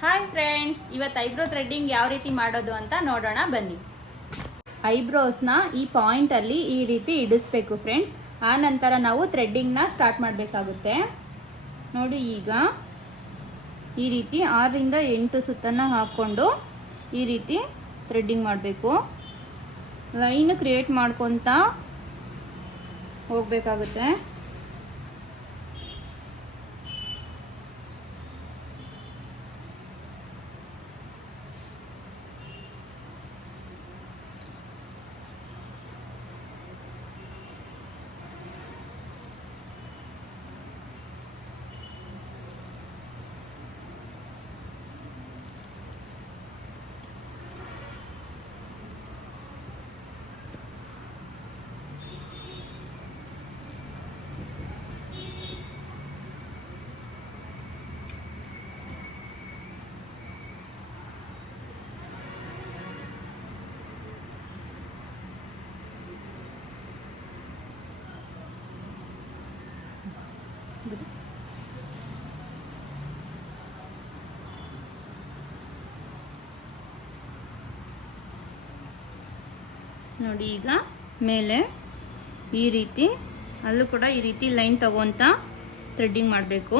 Hi friends, ಇವತ್ತು eyebrow threading ಯಾವ ರೀತಿ ಮಾಡೋದು ಅಂತ ನೋಡೋಣ ಬನ್ನಿ. ಐಬ್ರೋಸ್ನ ಈ ಪಾಯಿಂಟಲ್ಲಿ ಈ ರೀತಿ ಇಡಿಸ್ಬೇಕು ಫ್ರೆಂಡ್ಸ್. ಆ ನಂತರ ನಾವು ಥ್ರೆಡ್ಡಿಂಗ್ನ ಸ್ಟಾರ್ಟ್ ಮಾಡಬೇಕಾಗುತ್ತೆ. ನೋಡಿ, ಈಗ ಈ ರೀತಿ 6 ರಿಂದ 8 ಸುತ್ತನ್ನು ಹಾಕ್ಕೊಂಡು ಈ ರೀತಿ ಥ್ರೆಡ್ಡಿಂಗ್ ಮಾಡಬೇಕು. ಲೈನ್ ಕ್ರಿಯೇಟ್ ಮಾಡ್ಕೊತಾ ಹೋಗಬೇಕಾಗುತ್ತೆ. ನೋಡಿ, ಈಗ ಮೇಲೆ ಈ ರೀತಿ ಅಲ್ಲೂ ಕೂಡ ಈ ರೀತಿ ಲೈನ್ ತಗೊಂತ ಥ್ರೆಡ್ಡಿಂಗ್ ಮಾಡಬೇಕು.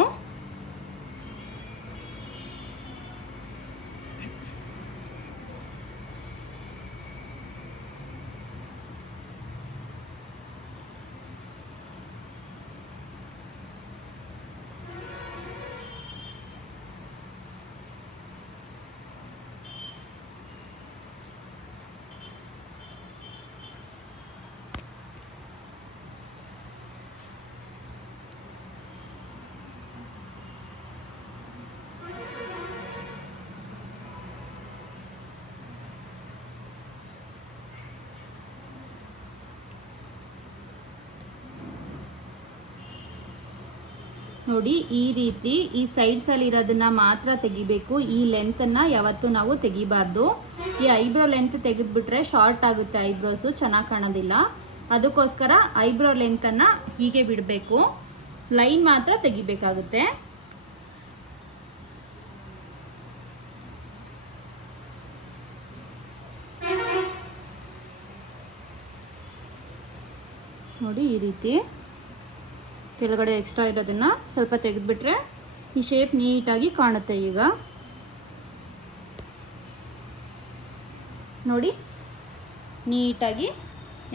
ನೋಡಿ, ಈ ರೀತಿ ಈ ಸೈಡ್ಸಲ್ಲಿ ಇರೋದನ್ನ ಮಾತ್ರ ತೆಗಿಬೇಕು. ಈ ಲೆಂತನ್ನು ಯಾವತ್ತೂ ನಾವು ತೆಗಿಬಾರ್ದು. ಈ ಐಬ್ರೋ ಲೆಂತ್ ತೆಗೆದ್ಬಿಟ್ರೆ ಶಾರ್ಟ್ ಆಗುತ್ತೆ, ಐಬ್ರೋಸು ಚೆನ್ನಾಗಿ ಕಾಣೋದಿಲ್ಲ. ಅದಕ್ಕೋಸ್ಕರ ಐಬ್ರೋ ಲೆಂತನ್ನು ಹೀಗೆ ಬಿಡಬೇಕು, ಲೈನ್ ಮಾತ್ರ ತೆಗಿಬೇಕಾಗುತ್ತೆ. ನೋಡಿ, ಈ ರೀತಿ ಕೆಳಗಡೆ ಎಕ್ಸ್ಟ್ರಾ ಇರೋದನ್ನ ಸ್ವಲ್ಪ ತೆಗೆದುಬಿಟ್ರೆ ಈ ಶೇಪ್ ನೀಟಾಗಿ ಕಾಣುತ್ತೆ. ಈಗ ನೋಡಿ, ನೀಟಾಗಿ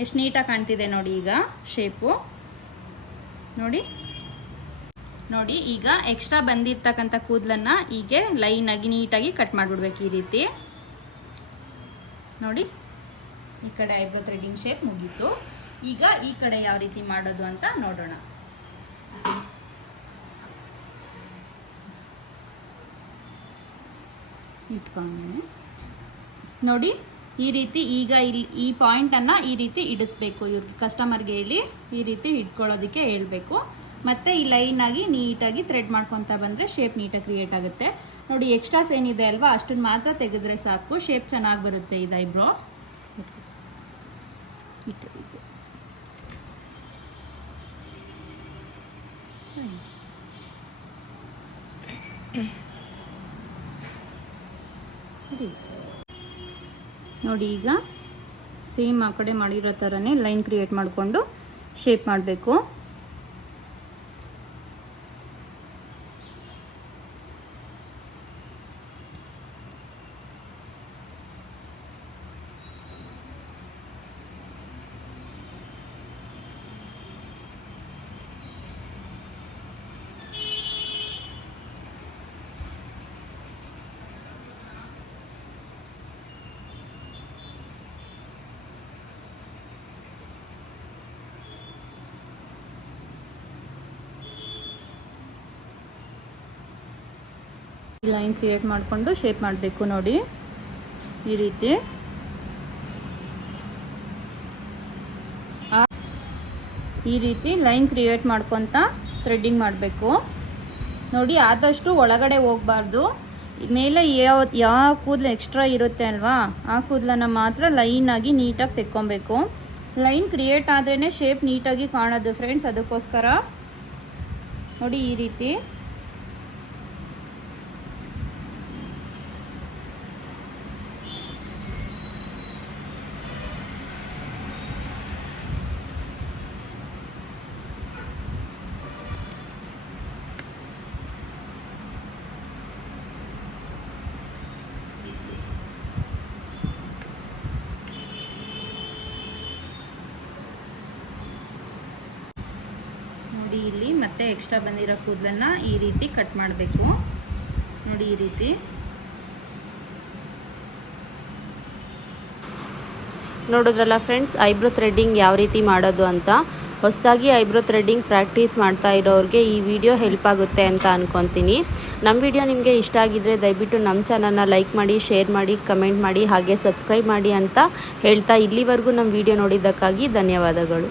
ಎಷ್ಟು ನೀಟಾಗಿ ಕಾಣ್ತಿದೆ ನೋಡಿ ಈಗ ಶೇಪು. ನೋಡಿ ಈಗ ಎಕ್ಸ್ಟ್ರಾ ಬಂದಿರ್ತಕ್ಕಂಥ ಕೂದಲನ್ನು ಹೀಗೆ ಲೈನಾಗಿ ನೀಟಾಗಿ ಕಟ್ ಮಾಡಿಬಿಡ್ಬೇಕು ಈ ರೀತಿ. ನೋಡಿ, ಈ ಕಡೆ ಐಬ್ರೋ ಥ್ರೆಡ್ಡಿಂಗ್ ಶೇಪ್ ಮುಗೀತು. ಈಗ ಈ ಕಡೆ ಯಾವ ರೀತಿ ಮಾಡೋದು ಅಂತ ನೋಡೋಣ. ಇಟ್ಕೊಂಡು ನೋಡಿ, ಈ ರೀತಿ ಈಗ ಇಲ್ಲಿ ಈ ಪಾಯಿಂಟನ್ನು ಈ ರೀತಿ ಇಡಿಸ್ಬೇಕು. ಇವ್ರಿಗೆ ಕಸ್ಟಮರ್ಗೆ ಹೇಳಿ ಈ ರೀತಿ ಇಟ್ಕೊಳ್ಳೋದಕ್ಕೆ ಹೇಳಬೇಕು. ಮತ್ತು ಈ ಲೈನಾಗಿ ನೀಟಾಗಿ ಥ್ರೆಡ್ ಮಾಡ್ಕೊತಾ ಬಂದರೆ ಶೇಪ್ ನೀಟಾಗಿ ಕ್ರಿಯೇಟ್ ಆಗುತ್ತೆ. ನೋಡಿ, ಎಕ್ಸ್ಟ್ರಾಸ್ ಏನಿದೆ ಅಲ್ವಾ ಅಷ್ಟನ್ನು ಮಾತ್ರ ತೆಗೆದ್ರೆ ಸಾಕು, ಶೇಪ್ ಚೆನ್ನಾಗಿ ಬರುತ್ತೆ ಇದು ಐಬ್ರೋ. ನೋಡಿ, ಈಗ ಸೇಮ್ ಆ ಕಡೆ ಮಾಡಿರೋ ಥರನೇ ಲೈನ್ ಕ್ರಿಯೇಟ್ ಮಾಡಿಕೊಂಡು ಶೇಪ್ ಮಾಡಬೇಕು. ಲೈನ್ ಕ್ರಿಯೇಟ್ ಮಾಡಿಕೊಂಡು ಶೇಪ್ ಮಾಡಬೇಕು. ನೋಡಿ, ಈ ರೀತಿ ಲೈನ್ ಕ್ರಿಯೇಟ್ ಮಾಡ್ಕೊತ ಥ್ರೆಡ್ಡಿಂಗ್ ಮಾಡಬೇಕು. ನೋಡಿ, ಆದಷ್ಟು ಒಳಗಡೆ ಹೋಗಬಾರ್ದು. ಮೇಲೆ ಯಾವ ಕೂದಲು ಎಕ್ಸ್ಟ್ರಾ ಇರುತ್ತೆ ಅಲ್ವಾ ಆ ಕೂದಲನ್ನು ಮಾತ್ರ ಲೈನಾಗಿ ನೀಟಾಗಿ ತೆಕ್ಕೊಬೇಕು. ಲೈನ್ ಕ್ರಿಯೇಟ್ ಆದ್ರೇ ಶೇಪ್ ನೀಟಾಗಿ ಕಾಣೋದು ಫ್ರೆಂಡ್ಸ್. ಅದಕ್ಕೋಸ್ಕರ ನೋಡಿ ಈ ರೀತಿ ಮತ್ತೆ ಎಕ್ಸ್ಟ್ರಾ ಬಂದಿರೋ ಕೂದಲನ್ನು ಈ ರೀತಿ ಕಟ್ ಮಾಡಬೇಕು. ನೋಡಿ ಈ ರೀತಿ. ನೋಡಿದ್ರಲ್ಲ ಫ್ರೆಂಡ್ಸ್, ಐಬ್ರೋ ಥ್ರೆಡ್ಡಿಂಗ್ ಯಾವ ರೀತಿ ಮಾಡೋದು ಅಂತ. ಹೊಸದಾಗಿ ಐಬ್ರೋ ಥ್ರೆಡ್ಡಿಂಗ್ ಪ್ರಾಕ್ಟೀಸ್ ಮಾಡ್ತಾ ಇರೋರಿಗೆ ಈ ವಿಡಿಯೋ ಹೆಲ್ಪ್ ಆಗುತ್ತೆ ಅಂತ ಅಂದ್ಕೊತೀನಿ. ನಮ್ಮ ವಿಡಿಯೋ ನಿಮಗೆ ಇಷ್ಟ ಆಗಿದ್ದರೆ ದಯವಿಟ್ಟು ನಮ್ಮ ಚಾನಲ್ನ ಲೈಕ್ ಮಾಡಿ, ಶೇರ್ ಮಾಡಿ, ಕಮೆಂಟ್ ಮಾಡಿ, ಹಾಗೆ ಸಬ್ಸ್ಕ್ರೈಬ್ ಮಾಡಿ ಅಂತ ಹೇಳ್ತಾ ಇಲ್ಲಿವರೆಗೂ ನಮ್ಮ ವಿಡಿಯೋ ನೋಡಿದ್ದಕ್ಕಾಗಿ ಧನ್ಯವಾದಗಳು.